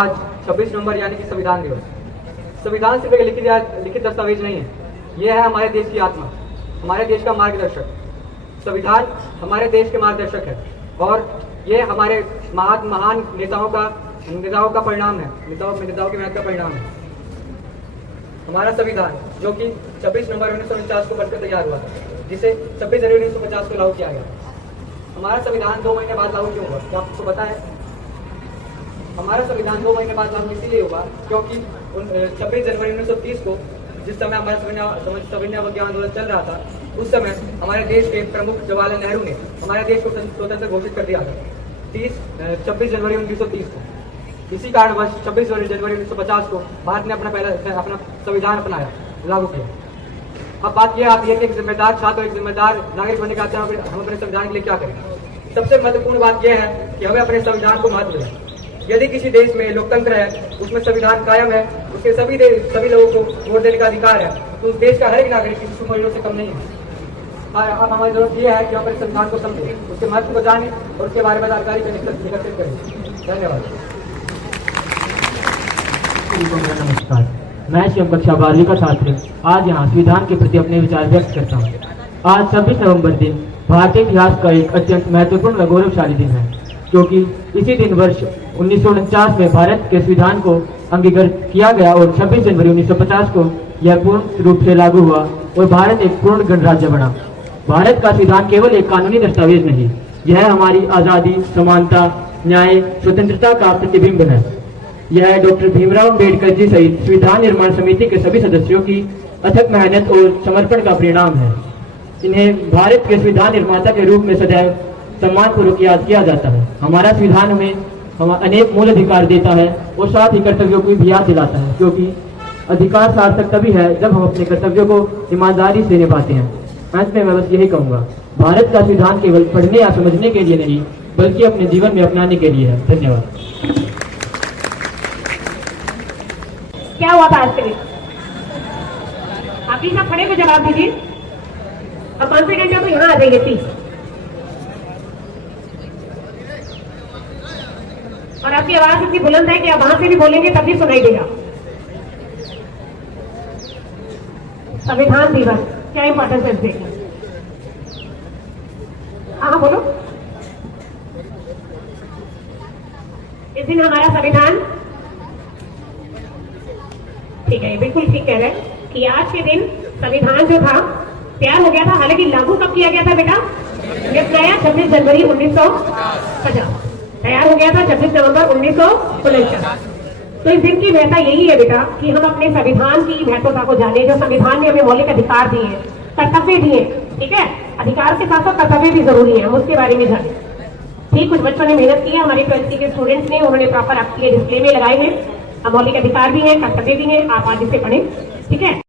आज 26 नवंबर यानी कि संविधान दिवस। संविधान सिर्फ एक लिखित दस्तावेज नहीं है, यह है हमारे देश की आत्मा, हमारे देश का मार्गदर्शक। संविधान हमारे देश के मार्गदर्शक है और ये हमारे महान नेताओं का परिणाम है, नेताओं की मेहनत का परिणाम है। हमारा संविधान जो कि 26 नवंबर 1949 को बनकर तैयार हुआ था, जिसे 26 जनवरी 1950 को लागू किया गया। हमारा संविधान 2 महीने बाद लागू क्यों हुआ, क्या आपको पता है? हमारा संविधान 2 महीने बाद लागू इसीलिए हुआ क्योंकि 26 जनवरी 1930 को, जिस समय हमारा संविधान विज्ञान आंदोलन चल रहा था, उस समय हमारे देश के प्रमुख जवाहरलाल नेहरू ने हमारे देश को स्वतंत्र घोषित कर दिया था 26 जनवरी 1930 को। इसी कारणवश 26 जनवरी 1950 को भारत ने अपना संविधान अपनाया, लागू किया। अब बात यह आती है कि एक जिम्मेदार छात्र और एक जिम्मेदार नागरिक बनने का हम अपने संविधान के लिए क्या करें। सबसे महत्वपूर्ण बात यह है कि हमें अपने संविधान को महत्व दें। यदि किसी देश में लोकतंत्र है, उसमें संविधान कायम है, उसके सभी लोगों को वोट देने का अधिकार है, तो उस देश का हर एक नागरिक किसी सुपरहीरो से कम नहीं है। अब हमारी जरूरत यह है कि हम अपने संविधान को समझें, उसके महत्व को जानें और उसके बारे में जानकारी एकत्रित करें। धन्यवाद। नमस्कार, मैं शिवम कक्षा 12वीं का छात्र आज यहाँ संविधान के प्रति अपने विचार व्यक्त करता हूँ। आज 26 नवंबर दिन भारतीय इतिहास का एक अत्यंत महत्वपूर्ण व गौरवशाली दिन है, क्योंकि इसी दिन वर्ष 1949 में भारत के संविधान को अंगीकृत किया गया और 26 जनवरी 1950 को यह पूर्ण रूप से लागू हुआ और भारत एक पूर्ण गणराज्य बना। भारत का संविधान केवल एक कानूनी दस्तावेज नहीं, यह हमारी आज़ादी, समानता, न्याय, स्वतंत्रता का प्रतिबिंब है। यह डॉक्टर भीमराव अम्बेडकर जी सहित संविधान निर्माण समिति के सभी सदस्यों की अथक मेहनत और समर्पण का परिणाम है। इन्हें भारत के संविधान निर्माता के रूप में सदैव सम्मानपूर्वक याद किया जाता है। हमारा संविधान हमें अनेक मूल अधिकार देता है और साथ ही कर्तव्यों को भी याद दिलाता है, क्योंकि अधिकार सार्थक तभी है जब हम अपने कर्तव्यों को ईमानदारी से निभाते हैं। अंत में मैं बस यही कहूँगा, भारत का संविधान केवल पढ़ने या समझने के लिए नहीं, बल्कि अपने जीवन में अपनाने के लिए है। धन्यवाद। क्या हुआ था आज के लिए? आप प्लीज आप खड़े को जवाब दीजिए और 5 सेकंड तो यहाँ आ जाइए प्लीज। और आपकी आवाज इतनी बुलंद है कि आप वहां से भी बोलेंगे तब भी सुनाई देगा। संविधान दिवस क्या इंपॉर्टेंस है इसमें? हाँ बोलो। इस दिन हमारा संविधान, ठीक है, बिल्कुल ठीक कह रहे हैं कि आज के दिन संविधान जो था तैयार हो गया था। हालांकि लागू कब किया गया था बेटा? जब नया 26 जनवरी 1950 तैयार हो गया था, 26 नवंबर 1949। तो इस दिन की महत्ता यही है बेटा कि हम अपने संविधान की महत्वता को जाने, जो संविधान ने हमें मौलिक अधिकार दिए हैं, कर्तव्य दिए, ठीक है, अधिकार के साथ साथ कर्तव्य भी जरूरी है, हम उसके बारे में जाने। ठीक, कुछ बच्चों ने मेहनत की है, हमारे 12th के स्टूडेंट्स ने, उन्होंने प्रॉपर आपके लिए डिस्प्ले में लगाए हैं, मौलिक अधिकार भी है, कर्तव्य भी है, आप आज इसे पढ़ें, ठीक है।